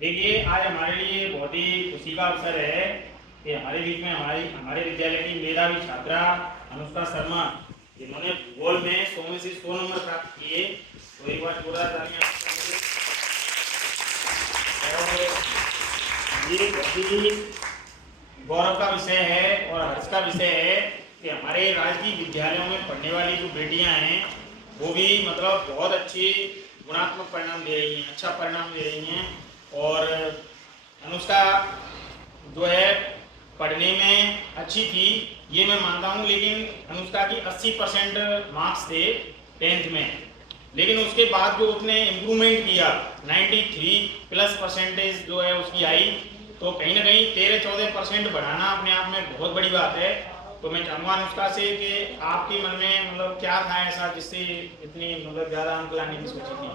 देखिए, आज हमारे लिए बहुत ही खुशी का अवसर है कि हमारे बीच में हमारे विद्यालय की मेधावी छात्रा अनुष्का शर्मा, जिन्होंने भूगोल में 100 में से 100 नंबर प्राप्त किए। तो एक बार जोरदार तालियां। और ये बहुत ही गौरव का विषय है और हर्ष का विषय है कि हमारे राजकीय विद्यालयों में पढ़ने वाली जो बेटियां हैं वो भी मतलब बहुत अच्छी गुणात्मक परिणाम दे रही हैं, अच्छा परिणाम दे रही हैं। और अनुष्का जो है पढ़ने में अच्छी थी, ये मैं मानता हूँ, लेकिन अनुष्का की 80% मार्क्स थे 10th में। लेकिन उसके बाद जो उसने इम्प्रूवमेंट किया, 93+ % जो है उसकी आई, तो कहीं ना कहीं 13-14% बढ़ाना अपने आप में बहुत बड़ी बात है। तो मैं चाहूँगा अनुष्का से कि आपके मन में मतलब क्या था ऐसा जिससे इतनी मतलब ज़्यादा अंक लाने की सोची थी?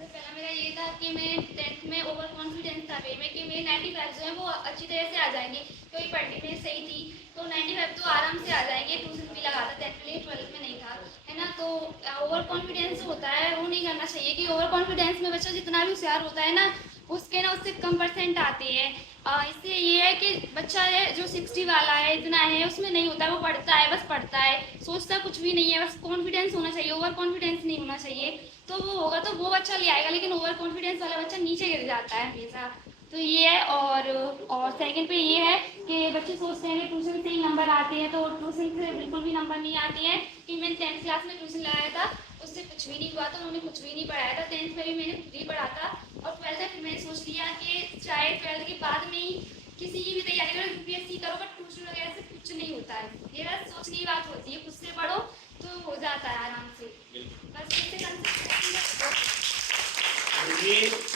पहला मेरा ये था कि मैं 10th में ओवर कॉन्फिडेंस था में कि मेरे 95 जो है वो अच्छी तरह से आ जाएंगे, क्योंकि पढ़ने में सही थी। तो 95 तो आराम से आ जाएंगे, ट्यूशन भी लगा था 10th में, 12th में नहीं था, है ना। तो ओवर कॉन्फिडेंस होता है वो नहीं करना चाहिए, कि ओवर कॉन्फिडेंस में बच्चा जितना भी होशियार होता है ना, उससे कम % आते हैं। इससे ये है कि बच्चा है जो 60 वाला है, इतना है, उसमें नहीं होता है, वो पढ़ता है, बस पढ़ता है, सोचता कुछ भी नहीं है, बस कॉन्फिडेंस होना चाहिए, ओवर कॉन्फिडेंस नहीं होना चाहिए। तो वो होगा तो वो बच्चा ले आएगा, लेकिन ओवर कॉन्फिडेंस वाला बच्चा नीचे गिर जाता है हमेशा। तो ये है। और सेकंड पे ये है कि बच्चे सोचते हैं कि ट्यूशन से ही नंबर आते हैं, तो ट्यूशन से बिल्कुल भी नंबर नहीं आते हैं। कि मैंने 10th क्लास में ट्यूशन लगाया था, उससे कुछ भी नहीं हुआ था, उन्होंने कुछ भी नहीं पढ़ाया था। 10th में भी मैंने खुद ही पढ़ा था, और 12th में मैंने सोच लिया कि चाहे 12th के बाद में ही किसी की भी तैयारी करो, UPSC करो, बट ट्यूशन वगैरह से कुछ नहीं होता है। ये बस सोचने की बात होती है, खुद से पढ़ो तो हो जाता है आराम से। बस इससे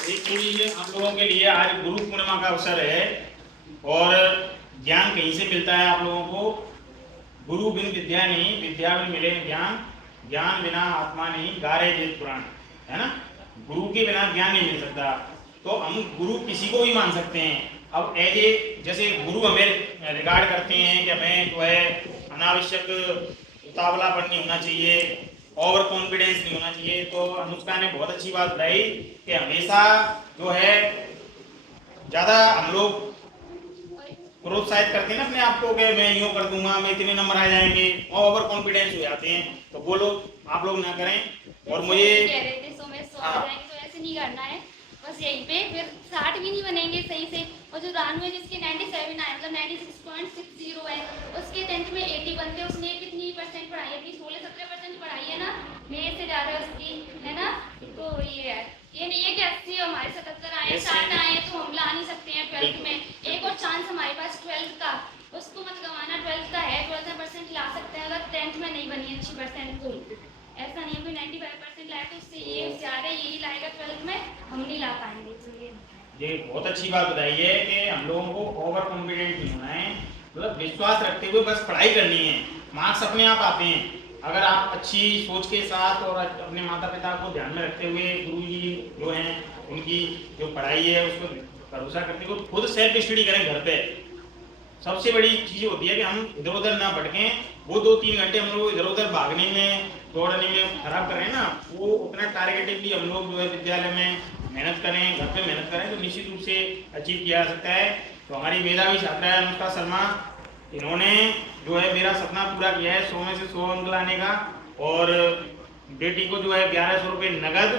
देखिए, आप लोगों के लिए आज गुरु पूर्णिमा का अवसर है और ज्ञान कहीं से मिलता है आप लोगों को? गुरु बिन विद्या नहीं, विद्या बिन मिले ज्ञान, ज्ञान बिना आत्मा नहीं, गारे वेद पुराण, है ना। गुरु के बिना ज्ञान नहीं मिल सकता। तो हम गुरु किसी को भी मान सकते हैं। अब एज ए जैसे गुरु हमें रिगार्ड करते हैं कि हमें जो है अनावश्यक उतावलापन नहीं होना चाहिए, ओवर कॉन्फिडेंस नहीं होना चाहिए। तो अनुष्का ने बहुत अच्छी बात बताई कि हमेशा जो है ज़्यादा हम लोग प्रोत्साहित करते हैं ना अपने आप को कि मैं यूँ कर दूंगा, मैं इतने नंबर आ जाएंगे, और ओवर कॉन्फिडेंस हो जाते हैं। तो वो लोग आप लोग ना करें। और मुझे कह रहे थे 100 में 100 आ जाएंगे, तो ऐसे नहीं करना है। बस यहीं पे फिर 60 भी नहीं बनेंगे सही से। और जो रानू है जिसके 97 आए, मतलब 96.60 है, उसके 10th में 80 बनते, उसने कितनी % पढ़ाई है? अपनी 16-17% पढ़ाई है ना, मेरे से ज़्यादा उसकी, है ना। तो ये है, ये नहीं है कि 80 हमारे 77 आए, 60 आए तो हम ला नहीं सकते हैं 12th में। एक और चांस हमारे पास 12th का, उसको मत गंवाना। 12th का है, 12th में % ला सकते हैं, अगर 10th में नहीं बनी अच्छी % तो। ऐसा नहीं है कोई 95% लाए तो उससे ये होशियार है, यही लाएगा 12th में, हम नहीं ला पाएंगे। इसलिए ये बहुत अच्छी बात बताई है कि हम लोगों को ओवर कॉन्फिडेंट नहीं होना है, मतलब विश्वास रखते हुए बस पढ़ाई करनी है। मार्क्स अपने आप आते हैं अगर आप अच्छी सोच के साथ और अपने माता पिता को ध्यान में रखते हुए, गुरु जी जो हैं उनकी जो पढ़ाई है उस पर भरोसा करते हुए खुद सेल्फ स्टडी करें घर पे। सबसे बड़ी चीज़ होती है कि हम इधर उधर ना भटकें। वो 2-3 घंटे हम लोग इधर उधर भागने में, दौड़ने में खराब कर रहे हैं ना, वो उतना टारगेटिवली हम लोग जो है विद्यालय में मेहनत करें, घर पे मेहनत करें, तो निश्चित रूप से अचीव किया जा सकता है। तो हमारी मेधावी छात्रा है अनुष्का शर्मा, इन्होंने जो है मेरा सपना पूरा किया है 100 में से 100 अंक लाने का। और बेटी को जो है 1100 रुपये नगद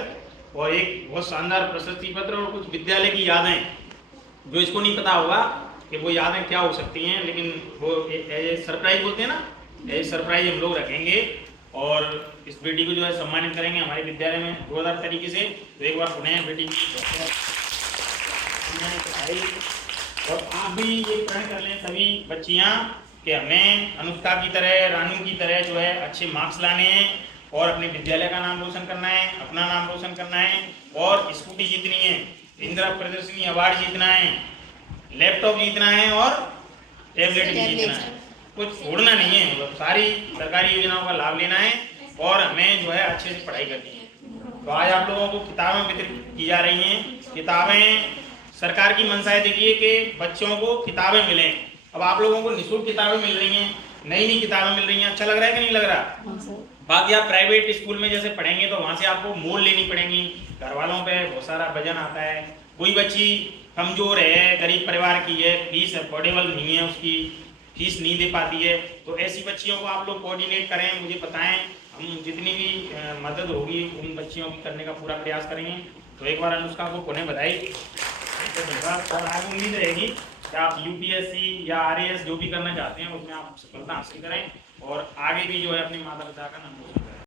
और एक बहुत शानदार प्रशस्ति पत्र और कुछ विद्यालय की यादें, जो इसको नहीं पता होगा कि वो यादें क्या हो सकती हैं, लेकिन वो सरप्राइज बोलते हैं ना, सरप्राइज हम लोग रखेंगे और इस बेटी को जो है सम्मानित करेंगे हमारे विद्यालय में जोरदार तरीके से। तो एक बार पुनः बेटी की और आप भी ये प्रण कर लें सभी बच्चियाँ कि हमें अनुष्का की तरह, रानू की तरह जो है अच्छे मार्क्स लाने हैं और अपने विद्यालय का नाम रोशन करना है, अपना नाम रोशन करना है और स्कूटी जीतनी है, इंदिरा प्रदर्शनी अवार्ड जीतना है, लैपटॉप जीतना है और टैबलेट भी जीतना है। कुछ छोड़ना नहीं है, मतलब सारी सरकारी योजनाओं का लाभ लेना है और हमें जो है अच्छे से पढ़ाई करनी है। तो आज आप लोगों को किताबें वितरित की जा रही हैं। किताबें सरकार की मंशा है, देखिए कि बच्चों को किताबें मिलें। अब आप लोगों को निःशुल्क किताबें मिल रही हैं, नई नई किताबें मिल रही हैं, अच्छा लग रहा है कि नहीं लग रहा? बाकी आप प्राइवेट स्कूल में जैसे पढ़ेंगे तो वहाँ से आपको मोल लेनी पड़ेंगी, घर वालों पे बहुत सारा वजन आता है, कोई बच्ची कमज़ोर है, गरीब परिवार की है, फीस अफोर्डेबल नहीं है, उसकी फीस नहीं दे पाती है, तो ऐसी बच्चियों को आप लोग कोऑर्डिनेट करें, मुझे बताएं, हम जितनी भी मदद होगी उन बच्चियों की करने का पूरा प्रयास करेंगे। तो एक बार अनुष्का को पुनः बधाई और आगे उम्मीद रहेगी कि आप यूपीएससी या आरएएस जो भी करना चाहते हैं उसमें आप सफलता हासिल करें और आगे भी जो है अपनी माता पिता का नाम रोशन करें।